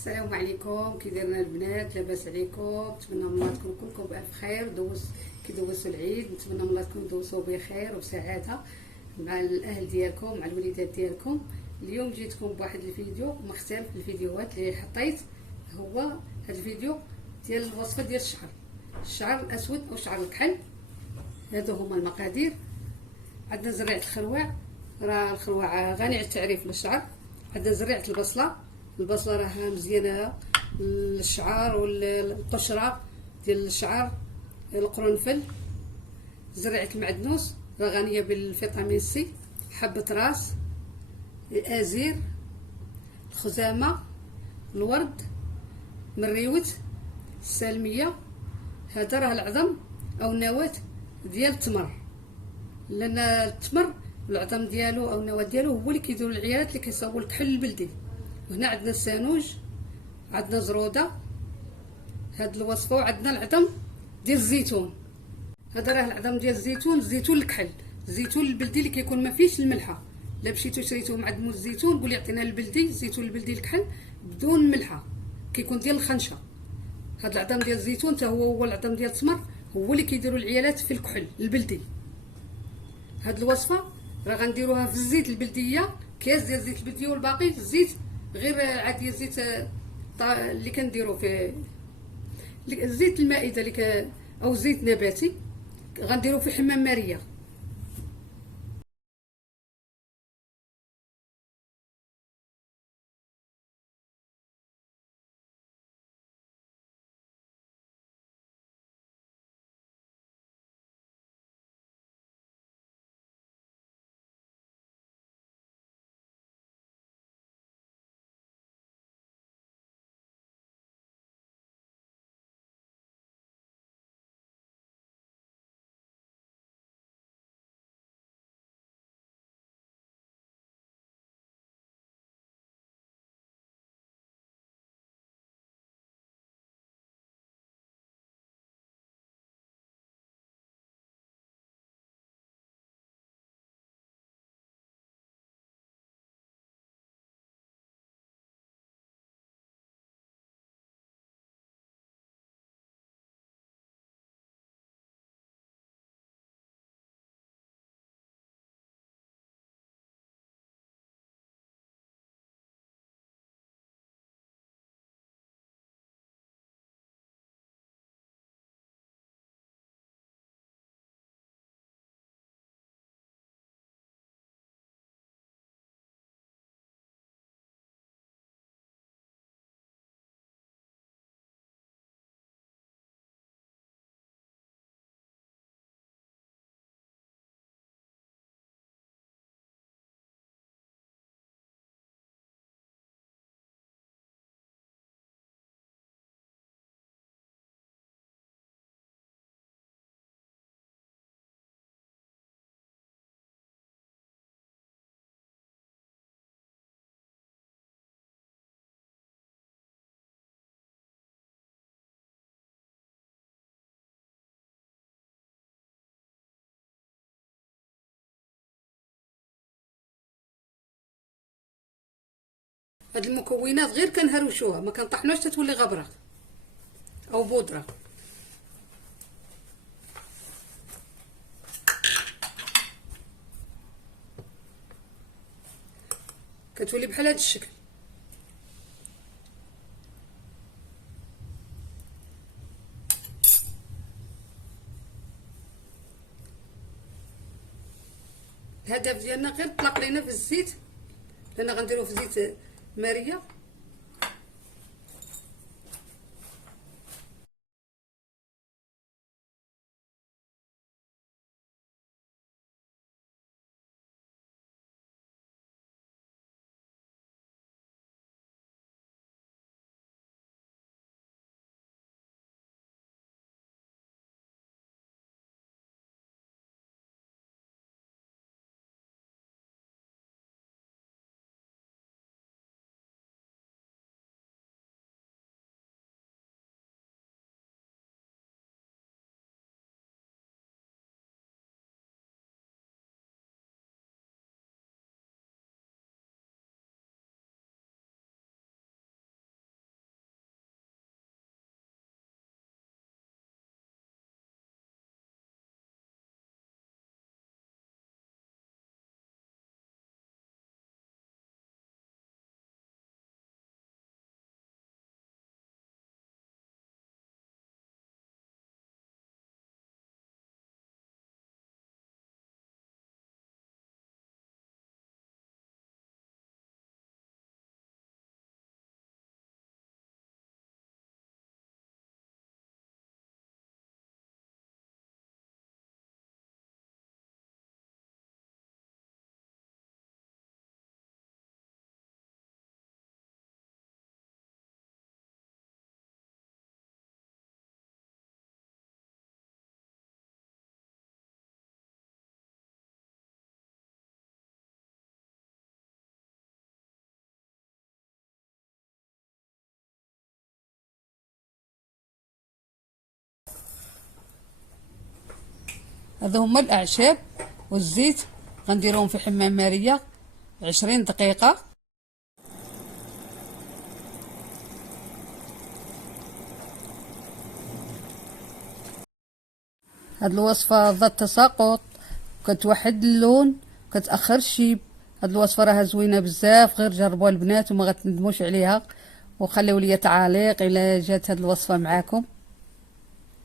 السلام عليكم، كي دايرين البنات؟ لاباس عليكم؟ نتمنى من الله تكونوا كلكم بألف خير. كي دوزتوا العيد نتمنى من الله تكونوا دوزتوه بخير وبسعاده مع الاهل ديالكم، مع الوليدات ديالكم. اليوم جيتكم بواحد الفيديو مختلف الفيديوهات اللي حطيت. هو هذا الفيديو ديال الوصفه ديال الشعر الاسود او شعر الكحل. هادو هما المقادير. عندنا زريعه الخروع، راه الخروع غني عن التعريف للشعر. عندنا زريعه البصله راها مزيانه للشعر والقشره ديال الشعر. القرنفل، زريعه المعدنوس راه غنيه بالفيتامين سي. حبه راس، الازير، الخزامه، الورد، مريوت، السالميه. هذا راه العظم او النواه ديال التمر، لان التمر العظم ديالو او النواه ديالو هو اللي كيديروا العيالات اللي كيصاوبوا الكحل البلدي. وهنا عندنا السانوج، عندنا زروده. هاد الوصفه وعندنا العظم ديال الزيتون. هذا راه العظم ديال الزيتون الكحل، الزيتون البلدي اللي كيكون ما فيهش الملحه. الا مشيتو شريتو معدمو الزيتون قولي عطينا البلدي، الزيتون البلدي الكحل بدون ملحه، كيكون ديال الخنشه. هاد العظم ديال الزيتون حتى هو العظم ديال التمر، هو اللي كيديروا العيالات في الكحل البلدي. هاد الوصفه راه غنديروها في الزيت البلديه، كاس ديال الزيت البلديه، والباقي الزيت غير عادي، الزيت اللي كنديرو في الزيت المائده او زيت نباتي غنديرو في حمام ماريه. هاد المكونات غير كنهروشوها، ما كنطحنوش تتولي غبره او بودره. كتولي بحال هاد الشكل. الهدف ديالنا غير طلق لينا في الزيت، لان غنديروه في زيت ماريه. هذا هما الاعشاب والزيت غنديرهم في حمام ماريه 20 دقيقه. هاد الوصفه ذات تساقط، كتوحد اللون، كتاخر الشيب. هاد الوصفه راها زوينه بزاف، غير جربوها البنات وما غتندموش عليها. وخليو لي تعاليق الى جات هاد الوصفه معاكم.